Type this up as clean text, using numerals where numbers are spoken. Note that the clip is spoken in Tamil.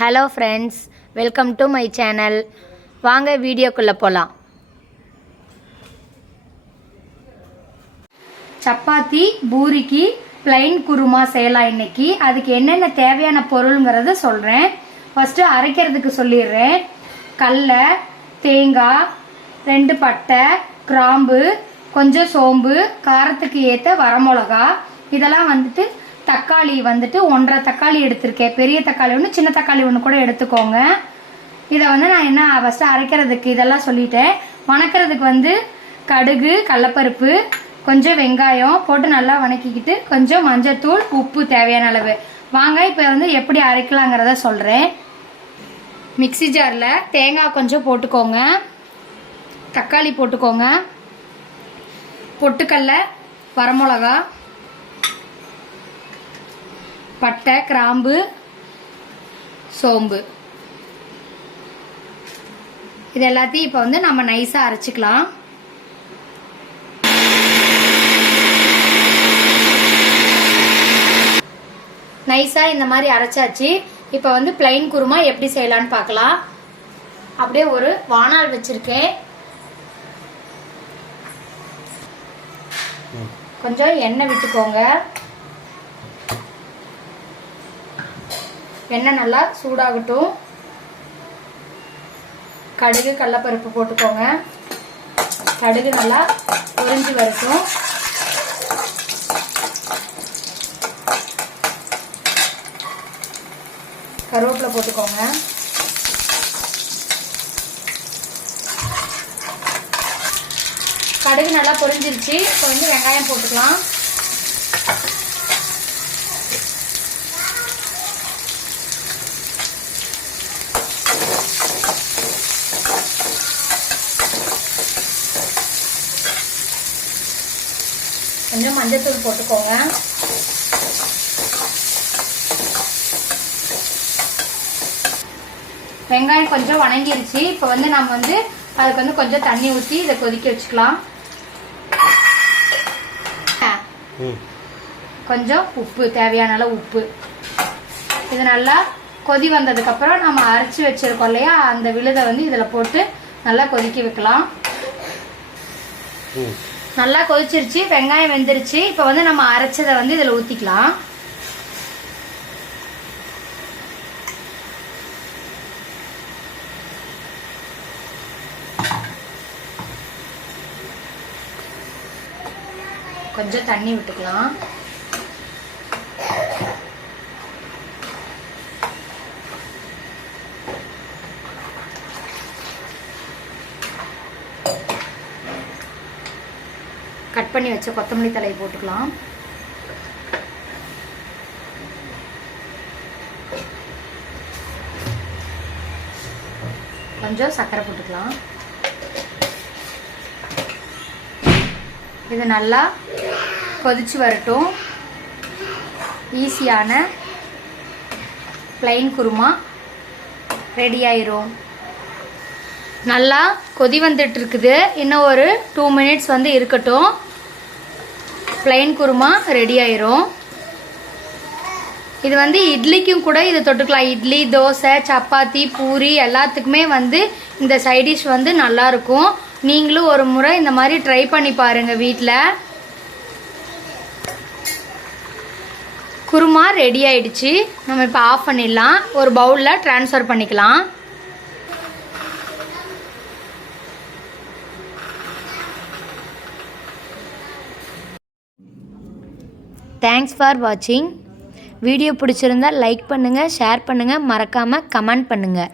Hello friends, welcome to my channel. வாங்க வீடியோக்குள்ளே போகலாம். சப்பாத்தி பூரிக்கு பிளைன் குருமா செய்யலாம் இன்னைக்கு. அதுக்கு என்னென்ன தேவையான பொருளுங்கிறத சொல்கிறேன். ஃபஸ்ட்டு அரைக்கிறதுக்கு சொல்லிடுறேன். கடலை, தேங்காய், 2 பட்டை, கிராம்பு, கொஞ்சம் சோம்பு, காரத்துக்கு ஏற்ற வரமிளகா, இதெல்லாம் தக்காளி 1.5 தக்காளி எடுத்திருக்கேன். பெரிய தக்காளி ஒன்று, சின்ன தக்காளி ஒன்று கூட எடுத்துக்கோங்க. இதை நான் என்ன ஃபஸ்ட்டு அரைக்கிறதுக்கு இதெல்லாம் சொல்லிட்டேன். வணக்கிறதுக்கு கடுகு, கடலப்பருப்பு, கொஞ்சம் வெங்காயம் போட்டு நல்லா வணக்கிக்கிட்டு கொஞ்சம் மஞ்சத்தூள், உப்பு தேவையான அளவு. வாங்க இப்போ எப்படி அரைக்கலாங்கிறத சொல்கிறேன். மிக்சி ஜாரில் தேங்காய் கொஞ்சம் போட்டுக்கோங்க, தக்காளி போட்டுக்கோங்க, பொட்டுக்கடலை, வரமிளகா, பட்டை, கிராம்பு, சோம்பு, இது எல்லாத்தையும் இப்போ நம்ம நைஸாக அரைச்சிக்கலாம். நைஸாக இந்த மாதிரி அரைச்சாச்சு. இப்போ பிளைன் குருமா எப்படி செய்யலான்னு பார்க்கலாம். அப்படியே ஒரு வாணல் வச்சிருக்கேன். கொஞ்சம் எண்ணெய் விட்டுக்கோங்க. எண்ணெய் நல்லா சூடாகட்டும். கடுகு, கடலப்பருப்பு போட்டுக்கோங்க. கடுகு நல்லா பொரிஞ்சு வரட்டும். கருவேப்பிலை போட்டுக்கோங்க. கடுகு நல்லா பொரிஞ்சிருச்சு. இப்போ வெங்காயம் போட்டுக்கலாம். கொஞ்சம் மஞ்சத்தூள் போட்டுக்கோங்க. வெங்காயம் கொஞ்சம் வணங்கிருச்சு. இப்போ நம்ம அதுக்கு கொஞ்சம் தண்ணி ஊற்றி இதை கொதிக்க வச்சுக்கலாம். கொஞ்சம் உப்பு, தேவையான அளவு உப்பு. இது நல்லா கொதி வந்ததுக்கப்புறம் நம்ம அரைச்சி வச்சிருக்கோம் இல்லையா, அந்த விழுதை இதில் போட்டு நல்லா கொதிக்க வைக்கலாம். நல்லா கொதிச்சிருச்சு, வெங்காயம் வெந்துருச்சு. இப்போ நம்ம அரைச்சதை இதில் ஊற்றிக்கலாம். கொஞ்சம் தண்ணி விட்டுக்கலாம். கட் பண்ணி வச்ச கொத்தமல்லி தழையை போட்டுக்கலாம். கொஞ்சம் சர்க்கரை போட்டுக்கலாம். இது நல்லா கொதிச்சு வரட்டும். ஈஸியான பிளைன் குருமா ரெடி ஆயிரும். நல்லா கொதி வந்துட்டு இருக்குது. இன்னும் ஒரு 2 மினிட்ஸ் இருக்கட்டும். பிளைன் குருமா ரெடி ஆயிரும். இது இட்லிக்கும் கூட இதை தொட்டுக்கலாம். இட்லி, தோசை, சப்பாத்தி, பூரி எல்லாத்துக்குமே இந்த சைட் டிஷ் நல்லா இருக்கும். நீங்களும் ஒரு முறை இந்த மாதிரி ட்ரை பண்ணி பாருங்க வீட்டில். குருமா ரெடி ஆயிடுச்சு. நம்ம இப்போ ஆஃப் பண்ணிடலாம். ஒரு பவுலில் ட்ரான்ஸ்ஃபர் பண்ணிக்கலாம். தேங்க்ஸ் ஃபார் வாட்சிங். வீடியோ பிடிச்சிருந்தா லைக் பண்ணுங்கள், ஷேர் பண்ணுங்கள், மறக்காமல் கமெண்ட் பண்ணுங்கள்.